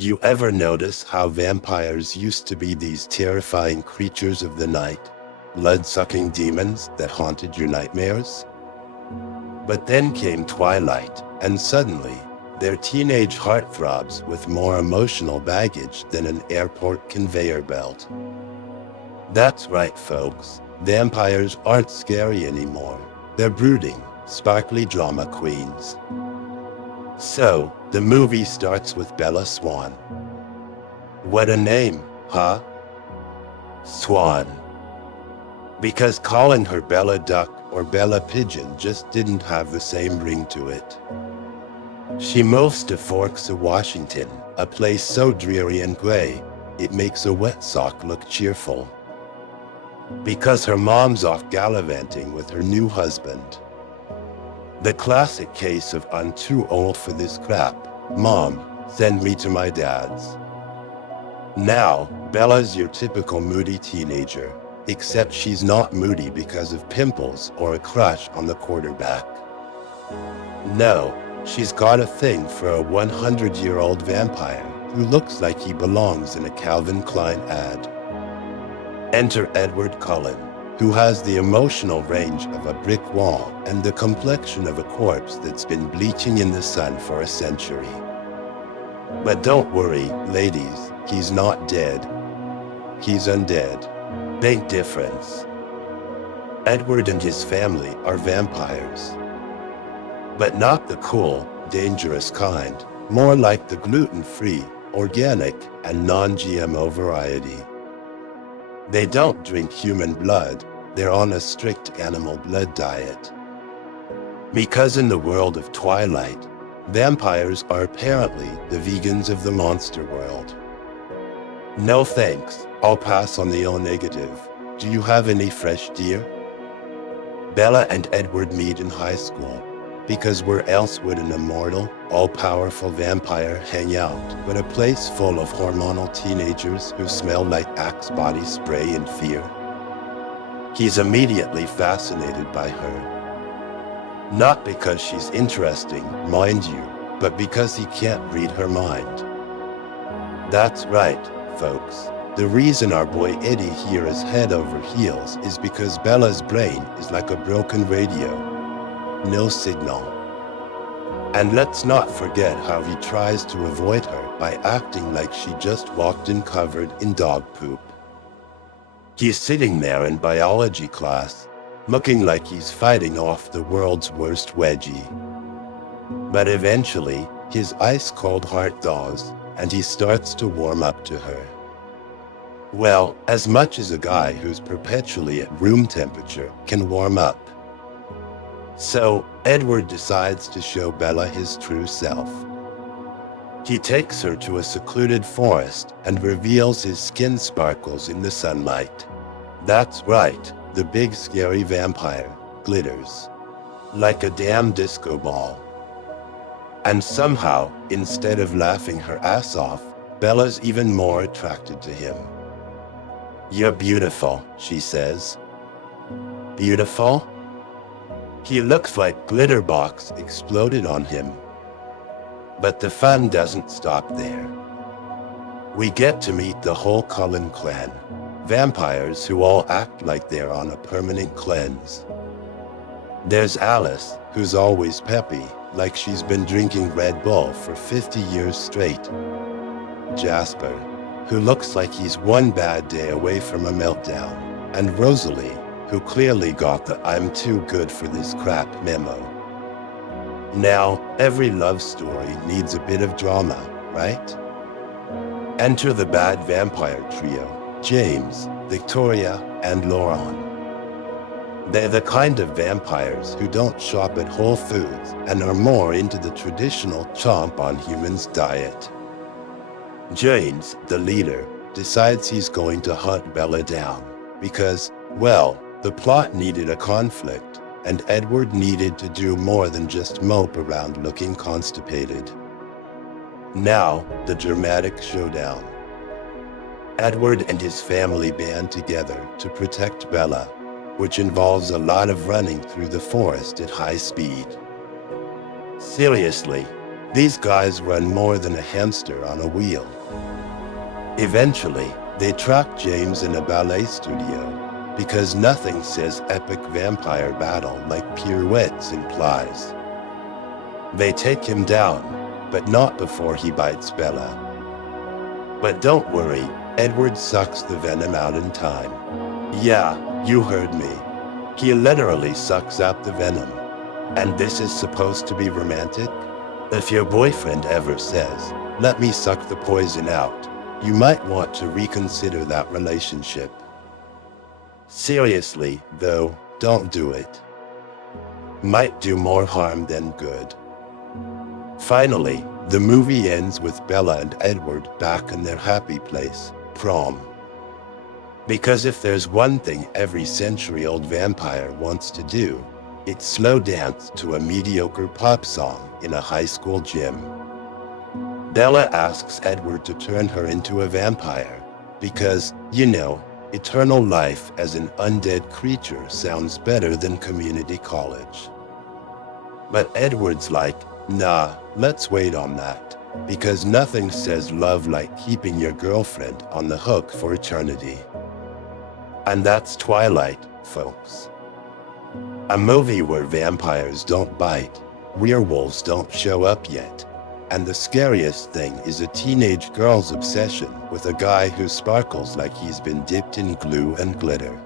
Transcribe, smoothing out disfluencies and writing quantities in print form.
You ever notice how vampires used to be these terrifying creatures of the night, blood-sucking demons that haunted your nightmares? But then came Twilight, and suddenly, they're teenage heartthrobs with more emotional baggage than an airport conveyor belt. That's right, folks. Vampires aren't scary anymore. They're brooding, sparkly drama queens. So, the movie starts with Bella Swan. What a name, huh? Swan. Because calling her Bella Duck or Bella Pigeon just didn't have the same ring to it. She moves to Forks, Washington, a place so dreary and gray, it makes a wet sock look cheerful. Because her mom's off gallivanting with her new husband. The classic case of I'm too old for this crap. Mom, send me to my dad's. Now, Bella's your typical moody teenager, except she's not moody because of pimples or a crush on the quarterback. No, she's got a thing for a 100-year-old vampire who looks like he belongs in a Calvin Klein ad. Enter Edward Cullen, who has the emotional range of a brick wall and the complexion of a corpse that's been bleaching in the sun for a century. But don't worry, ladies, he's not dead. He's undead. Big difference. Edward and his family are vampires. But not the cool, dangerous kind, more like the gluten-free, organic, and non-GMO variety. They don't drink human blood, they're on a strict animal blood diet. Because in the world of Twilight, vampires are apparently the vegans of the monster world. No thanks, I'll pass on the O negative. Do you have any fresh deer? Bella and Edward meet in high school, because where else would an immortal, all-powerful vampire hang out but a place full of hormonal teenagers who smell like Axe body spray and fear? He's immediately fascinated by her. Not because she's interesting, mind you, but because he can't read her mind. That's right, folks. The reason our boy Eddie here is head over heels is because Bella's brain is like a broken radio. No signal. And let's not forget how he tries to avoid her by acting like she just walked in covered in dog poop. He's sitting there in biology class, looking like he's fighting off the world's worst wedgie. But eventually, his ice-cold heart thaws, and he starts to warm up to her. Well, as much as a guy who's perpetually at room temperature can warm up. So, Edward decides to show Bella his true self. He takes her to a secluded forest and reveals his skin sparkles in the sunlight. That's right, the big scary vampire glitters. Like a damn disco ball. And somehow, instead of laughing her ass off, Bella's even more attracted to him. You're beautiful, she says. Beautiful? He looks like Glitterbox exploded on him. But the fun doesn't stop there. We get to meet the whole Cullen clan, vampires who all act like they're on a permanent cleanse. There's Alice, who's always peppy, like she's been drinking Red Bull for 50 years straight. Jasper, who looks like he's one bad day away from a meltdown, and Rosalie, who clearly got the I'm too good for this crap memo. Now, every love story needs a bit of drama, right? Enter the bad vampire trio, James, Victoria, and Laurent. They're the kind of vampires who don't shop at Whole Foods and are more into the traditional chomp on humans diet. James, the leader, decides he's going to hunt Bella down because, well, the plot needed a conflict, and Edward needed to do more than just mope around looking constipated. Now, the dramatic showdown. Edward and his family band together to protect Bella, which involves a lot of running through the forest at high speed. Seriously, These guys run more than a hamster on a wheel. Eventually, they track James in a ballet studio because nothing says epic vampire battle like pirouettes and plies. They take him down, but not before he bites Bella. But don't worry, Edward sucks the venom out in time. Yeah, you heard me. He literally sucks out the venom. And this is supposed to be romantic? If your boyfriend ever says, "Let me suck the poison out," you might want to reconsider that relationship. Seriously, though, don't do it. Might do more harm than good. Finally, the movie ends with Bella and Edward back in their happy place, Prom. Because if there's one thing every century-old vampire wants to do, it's slow dance to a mediocre pop song in a high school gym. Bella asks Edward to turn her into a vampire because, eternal life as an undead creature sounds better than community college. But Edward's like, nah, let's wait on that, because nothing says love like keeping your girlfriend on the hook for eternity. And that's Twilight, folks. A movie where vampires don't bite, werewolves don't show up yet, and the scariest thing is a teenage girl's obsession with a guy who sparkles like he's been dipped in glue and glitter.